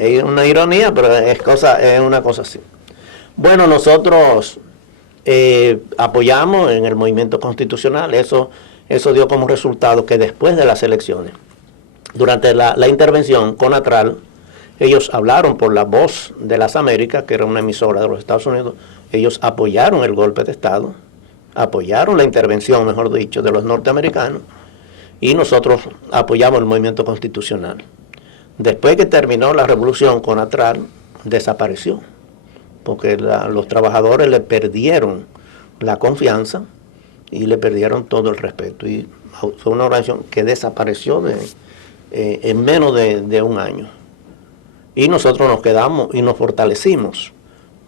Es una ironía, pero es una cosa así. Bueno, nosotros apoyamos en el movimiento constitucional. Eso dio como resultado que después de las elecciones, durante la intervención CONATRAL, ellos hablaron por la Voz de las Américas, que era una emisora de los Estados Unidos. Ellos apoyaron el golpe de Estado, apoyaron la intervención, mejor dicho, de los norteamericanos, y nosotros apoyamos el movimiento constitucional. Después que terminó la revolución, CONATRAL desapareció, porque los trabajadores le perdieron la confianza y le perdieron todo el respeto. Y fue una organización que desapareció en menos de un año. Y nosotros nos quedamos y nos fortalecimos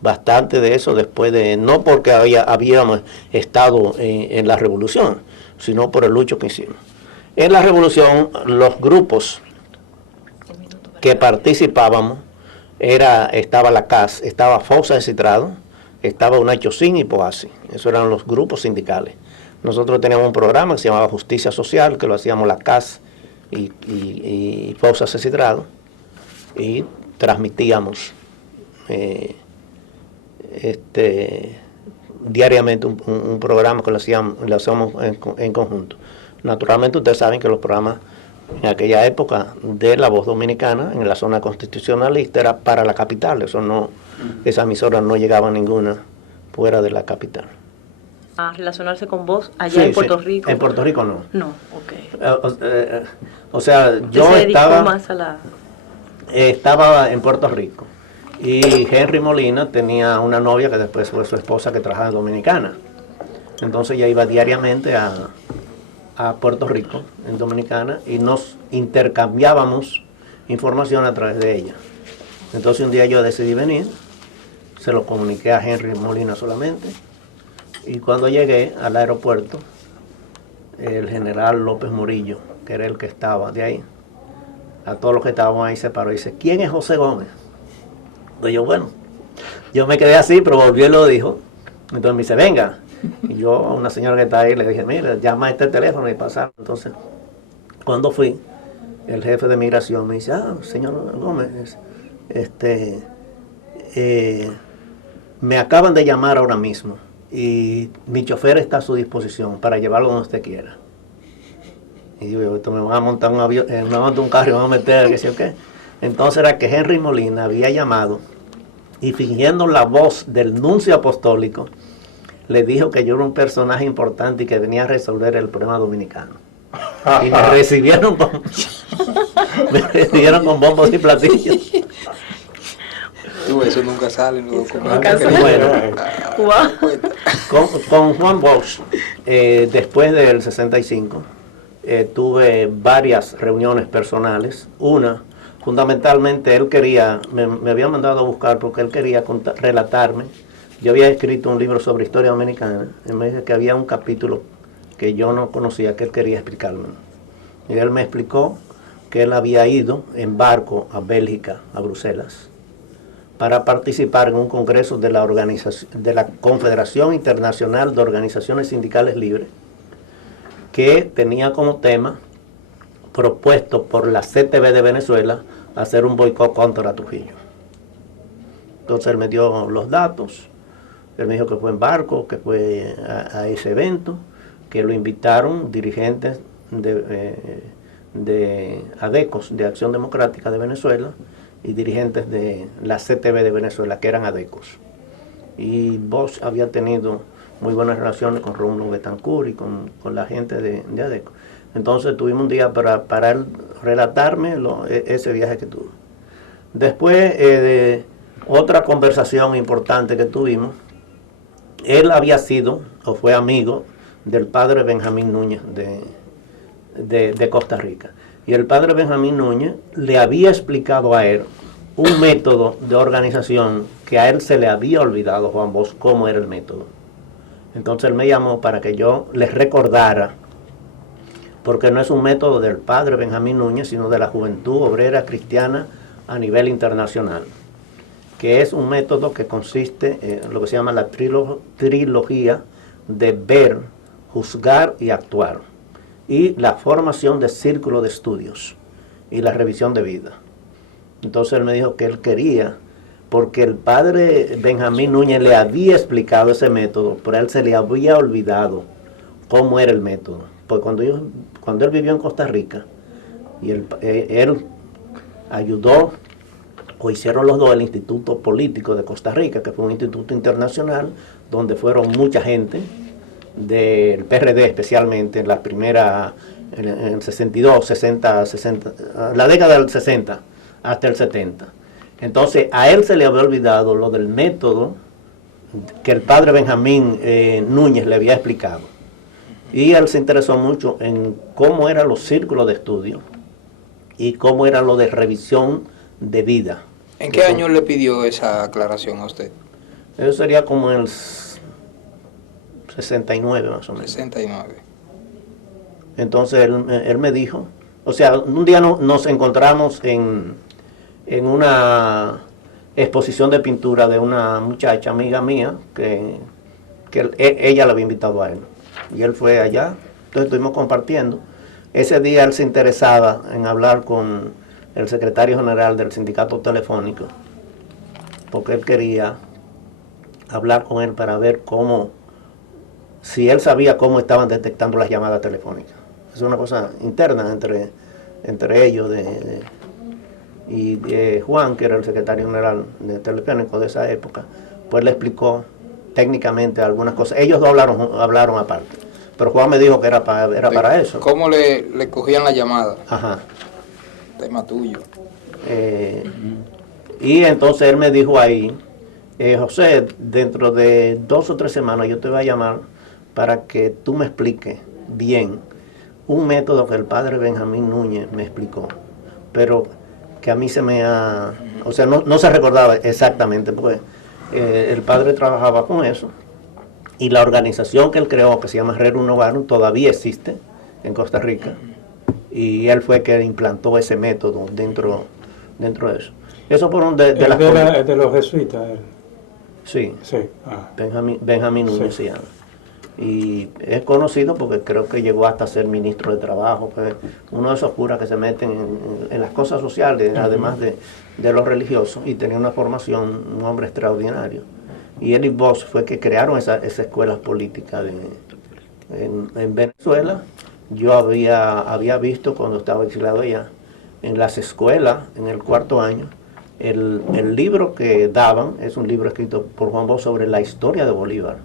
bastante de eso después de, no porque habíamos estado en la revolución, sino por el lucho que hicimos. En la revolución, los grupos que participábamos, estaba la CAS, estaba Fosa de Citrado, estaba Unachocín y Poasi. Esos eran los grupos sindicales. Nosotros teníamos un programa que se llamaba Justicia Social, que lo hacíamos la CAS y Fosa de Citrado, y transmitíamos diariamente un programa que lo hacíamos en conjunto. Naturalmente ustedes saben que los programas en aquella época de La Voz Dominicana, en la zona constitucionalista, era para la capital. Esas emisoras no llegaban ninguna fuera de la capital. ¿A relacionarse con vos allá en Puerto Rico? En Puerto Rico no. No, ok. O sea, yo estaba en Puerto Rico y Henry Molina tenía una novia que después fue su esposa que trabajaba en Dominicana. Entonces ella iba diariamente a Puerto Rico, en Dominicana, y nos intercambiábamos información a través de ella. Entonces un día yo decidí venir, se lo comuniqué a Henry Molina solamente, y cuando llegué al aeropuerto, el general López Murillo, que era el que estaba de ahí, a todos los que estábamos ahí se paró y dice, ¿quién es José Gómez? Entonces yo me quedé así, pero volvió y lo dijo. Entonces me dice, venga. Y yo a una señora que está ahí le dije, mira, llama a este teléfono y pasaron. Entonces, cuando fui, el jefe de migración me dice, señor Gómez, me acaban de llamar ahora mismo y mi chofer está a su disposición para llevarlo donde usted quiera. Y digo, esto me van a montar un avión, me van a montar un carro y me van a meter, qué sé yo qué. Entonces era que Henry Molina había llamado y fingiendo la voz del nuncio apostólico, le dijo que yo era un personaje importante y que venía a resolver el problema dominicano. Y me recibieron con bombos y platillos. Eso nunca sale en los documentos. Con Juan Bosch, después del 65, tuve varias reuniones personales. Una, fundamentalmente, él quería, me había mandado a buscar porque él quería relatarme. Yo había escrito un libro sobre historia dominicana. Él me dijo que había un capítulo que yo no conocía, que él quería explicarme. Y él me explicó que él había ido en barco a Bélgica, a Bruselas, para participar en un congreso de la Confederación Internacional de Organizaciones Sindicales Libres, que tenía como tema, propuesto por la CTV de Venezuela, hacer un boicot contra Trujillo. Entonces él me dio los datos. Él me dijo que fue en barco, que fue a ese evento, que lo invitaron dirigentes de ADECOS, de Acción Democrática de Venezuela, y dirigentes de la CTV de Venezuela, que eran ADECOS. Y Bosch había tenido muy buenas relaciones con Rómulo Betancourt y con la gente de ADECOS. Entonces tuvimos un día para él relatarme ese viaje que tuvo. Después de otra conversación importante que tuvimos, él había sido o fue amigo del padre Benjamín Núñez de Costa Rica. Y el padre Benjamín Núñez le había explicado a él un método de organización que a él se le había olvidado, Juan Bosch, cómo era el método. Entonces él me llamó para que yo les recordara, porque no es un método del padre Benjamín Núñez, sino de la Juventud Obrera Cristiana a nivel internacional, que es un método que consiste en lo que se llama la trilogía de ver, juzgar y actuar, y la formación de círculo de estudios y la revisión de vida. Entonces él me dijo que él quería, porque el padre Benjamín Núñez le había explicado ese método, pero a él se le había olvidado cómo era el método. Porque cuando él vivió en Costa Rica, y él ayudó, o hicieron los dos, el Instituto Político de Costa Rica, que fue un instituto internacional, donde fueron mucha gente, del PRD especialmente, en la primera, en el 62, 60, la década del 60 hasta el 70. Entonces a él se le había olvidado lo del método que el padre Benjamín Núñez le había explicado. Y él se interesó mucho en cómo eran los círculos de estudio y cómo era lo de revisión de vida. ¿En qué año le pidió esa aclaración a usted? Eso sería como en el 69 más o menos. 69. Entonces él me dijo, o sea, un día nos encontramos en una exposición de pintura de una muchacha amiga mía que ella la había invitado a él. Y él fue allá, entonces estuvimos compartiendo. Ese día él se interesaba en hablar con el secretario general del sindicato telefónico, porque él quería hablar con él para ver si él sabía cómo estaban detectando las llamadas telefónicas. Es una cosa interna entre ellos y Juan, que era el secretario general de Telefónico de esa época, pues le explicó técnicamente algunas cosas. Ellos dos hablaron aparte, pero Juan me dijo que era para eso. ¿Cómo le cogían la llamada? Ajá. Tema tuyo. Y entonces él me dijo ahí, José, dentro de 2 o 3 semanas yo te voy a llamar para que tú me expliques bien un método que el padre Benjamín Núñez me explicó, pero que a mí o sea, no se recordaba exactamente, porque el padre trabajaba con eso, y la organización que él creó, que se llama Rerum Novarum, todavía existe en Costa Rica, y él fue que implantó ese método dentro de eso. Eso fueron de los jesuitas. Sí, Sí. Ah. Benjamín Núñez Sí. se llama. Y es conocido porque creo que llegó hasta ser ministro de trabajo, pues, uno de esos curas que se meten en las cosas sociales, además de los religiosos, y tenía una formación, un hombre extraordinario. Y él y Bosch fue que crearon esa escuela política en Venezuela. Yo había visto cuando estaba exiliado allá, en las escuelas, en el 4º año, el libro que daban es un libro escrito por Juan Bosch sobre la historia de Bolívar.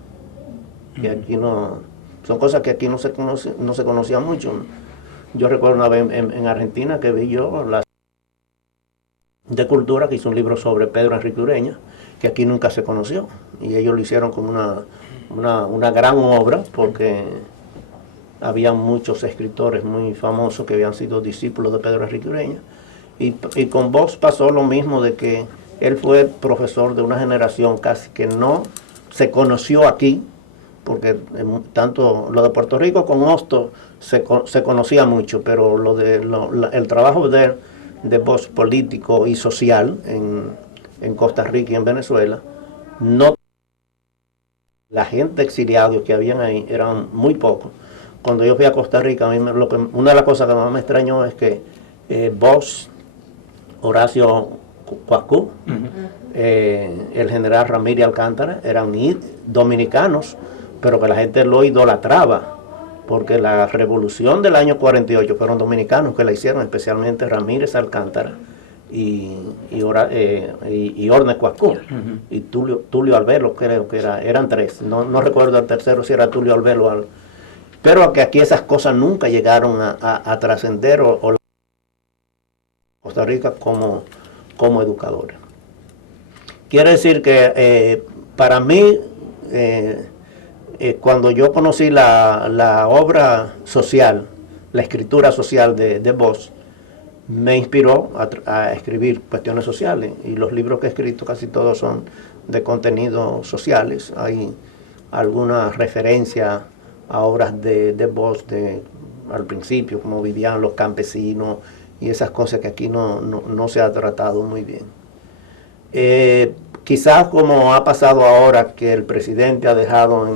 Que aquí son cosas que aquí no se conocían mucho. Yo recuerdo una vez en Argentina que vi yo de cultura, que hizo un libro sobre Pedro Enrique Ureña, que aquí nunca se conoció, y ellos lo hicieron como una gran obra, porque había muchos escritores muy famosos que habían sido discípulos de Pedro Enrique Ureña, y con Bosch pasó lo mismo, de que él fue profesor de una generación casi que no se conoció aquí, porque tanto lo de Puerto Rico con Hostos se conocía mucho, pero el trabajo de Bosch político y social en Costa Rica y en Venezuela, no, la gente exiliada que habían ahí eran muy pocos. Cuando yo fui a Costa Rica, una de las cosas que más me extrañó es que Bosch, Horacio Cuascú, el general Ramírez Alcántara, eran dominicanos, pero que la gente lo idolatraba, porque la revolución del año 48 fueron dominicanos que la hicieron, especialmente Ramírez Alcántara y Orne Cuascú, y Tulio Albelo, creo que eran 3, no recuerdo el tercero si era Tulio Albelo, pero que aquí esas cosas nunca llegaron a trascender o Costa Rica como educadores. Quiere decir que para mí, cuando yo conocí la obra social, la escritura social de Bosch, me inspiró a escribir cuestiones sociales, y los libros que he escrito casi todos son de contenidos sociales. Hay alguna referencia a obras de Bosch al principio, como vivían los campesinos y esas cosas que aquí no se ha tratado muy bien. Quizás como ha pasado ahora que el presidente ha dejado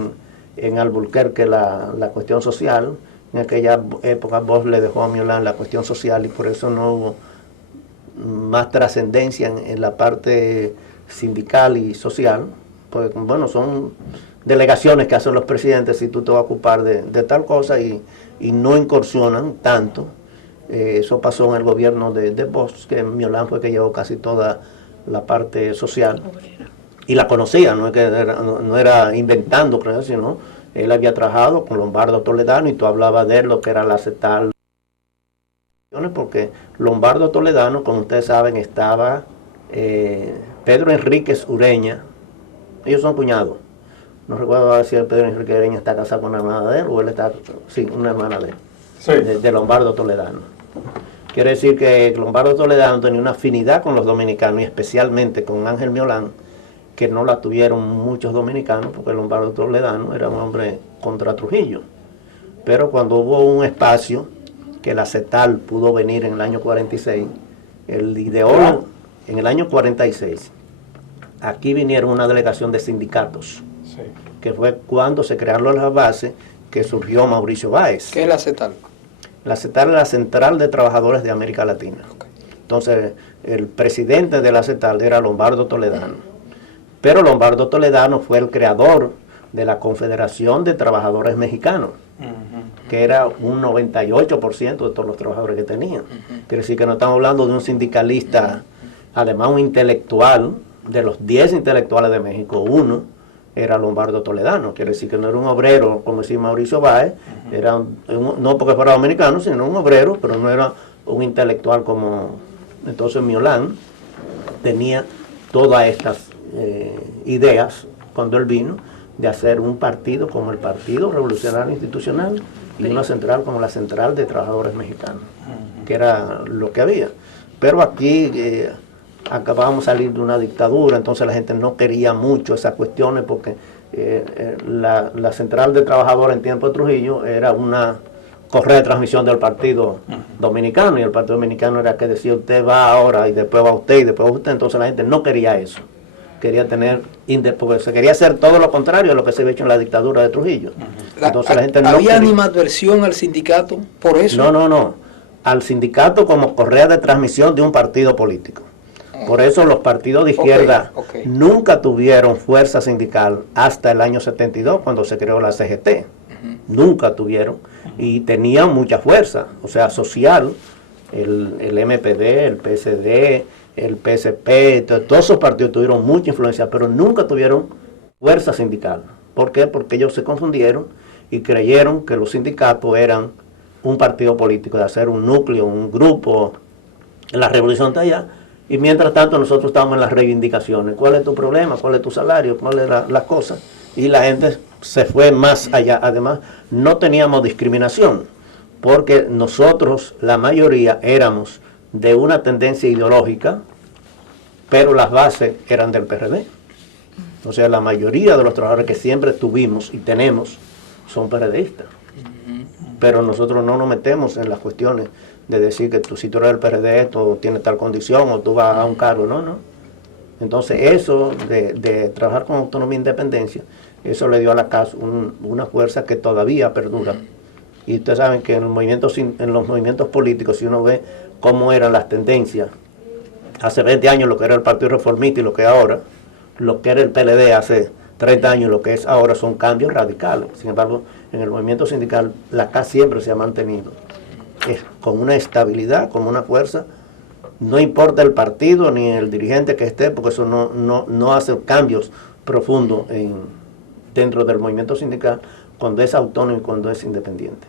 en Alburquerque la cuestión social, en aquella época Bosch le dejó a Miolán la cuestión social, y por eso no hubo más trascendencia en la parte sindical y social, pues bueno, son delegaciones que hacen los presidentes si tú te vas a ocupar de tal cosa y no incursionan tanto. Eso pasó en el gobierno de Bosch, que Miolán fue que llevó casi toda la parte social y la conocía, no era inventando, creo, sino él había trabajado con Lombardo Toledano y tú hablabas de él, lo que era la CETAL, porque Lombardo Toledano, como ustedes saben, estaba Pedro Enríquez Ureña, ellos son cuñados. No recuerdo si el Pedro Enrique Ureña está casado con una hermana de él o él está, sí, una hermana de él, sí, de Lombardo Toledano. Quiere decir que Lombardo Toledano tenía una afinidad con los dominicanos y especialmente con Ángel Miolán, que no la tuvieron muchos dominicanos porque Lombardo Toledano era un hombre contra Trujillo. Pero cuando hubo un espacio que la CETAL pudo venir en el año 46, el ideólogo, en el año 46, aquí vinieron una delegación de sindicatos, sí, que fue cuando se crearon las bases que surgió Mauricio Báez. ¿Qué es la CETAL? La CETAL es la Central de Trabajadores de América Latina. Okay. Entonces, el presidente de la CETAL era Lombardo Toledano. Pero Lombardo Toledano fue el creador de la Confederación de Trabajadores Mexicanos, que era un 98% de todos los trabajadores que tenían. Quiere decir que no estamos hablando de un sindicalista, además un intelectual, de los 10 intelectuales de México, uno era Lombardo Toledano. Quiere decir que no era un obrero, como decía Mauricio Báez, era no porque fuera dominicano, sino un obrero, pero no era un intelectual como... Entonces Miolán tenía todas estas ideas, cuando él vino, de hacer un partido como el Partido Revolucionario Institucional y una central como la Central de Trabajadores Mexicanos, que era lo que había. Pero aquí... acabábamos de salir de una dictadura, entonces la gente no quería mucho esas cuestiones porque la Central de Trabajadores en tiempo de Trujillo era una correa de transmisión del Partido Dominicano y el Partido Dominicano era que decía usted va ahora y después va usted y después va usted, entonces la gente no quería eso, quería tener, porque se quería hacer todo lo contrario a lo que se había hecho en la dictadura de Trujillo. Entonces la gente no ¿Había animadversión al sindicato por eso? No, al sindicato como correa de transmisión de un partido político. Por eso los partidos de izquierda nunca tuvieron fuerza sindical hasta el año 72, cuando se creó la CGT. Nunca tuvieron. Y tenían mucha fuerza, o sea, social. El MPD, el PSD, el PSP, todos esos partidos tuvieron mucha influencia, pero nunca tuvieron fuerza sindical. ¿Por qué? Porque ellos se confundieron y creyeron que los sindicatos eran un partido político, de hacer un núcleo, un grupo. La revolución está allá. Y mientras tanto nosotros estamos en las reivindicaciones. ¿Cuál es tu problema? ¿Cuál es tu salario? ¿Cuál es la cosa? Y la gente se fue más allá. Además, no teníamos discriminación, porque nosotros, la mayoría, éramos de una tendencia ideológica, pero las bases eran del PRD. O sea, la mayoría de los trabajadores que siempre tuvimos y tenemos son PRDistas. Pero nosotros no nos metemos en las cuestiones de decir que si tú eres del PRD, tú tienes tal condición o tú vas a un cargo, no. Entonces eso de trabajar con autonomía e independencia, eso le dio a la CAS una fuerza que todavía perdura. Y ustedes saben que en los movimientos políticos, si uno ve cómo eran las tendencias, hace 20 años lo que era el Partido Reformista y lo que ahora, lo que era el PLD hace 30 años, lo que es ahora, son cambios radicales. Sin embargo, en el movimiento sindical, la CAS siempre se ha mantenido con una estabilidad, con una fuerza. No importa el partido ni el dirigente que esté, porque eso no hace cambios profundos dentro del movimiento sindical cuando es autónomo y cuando es independiente.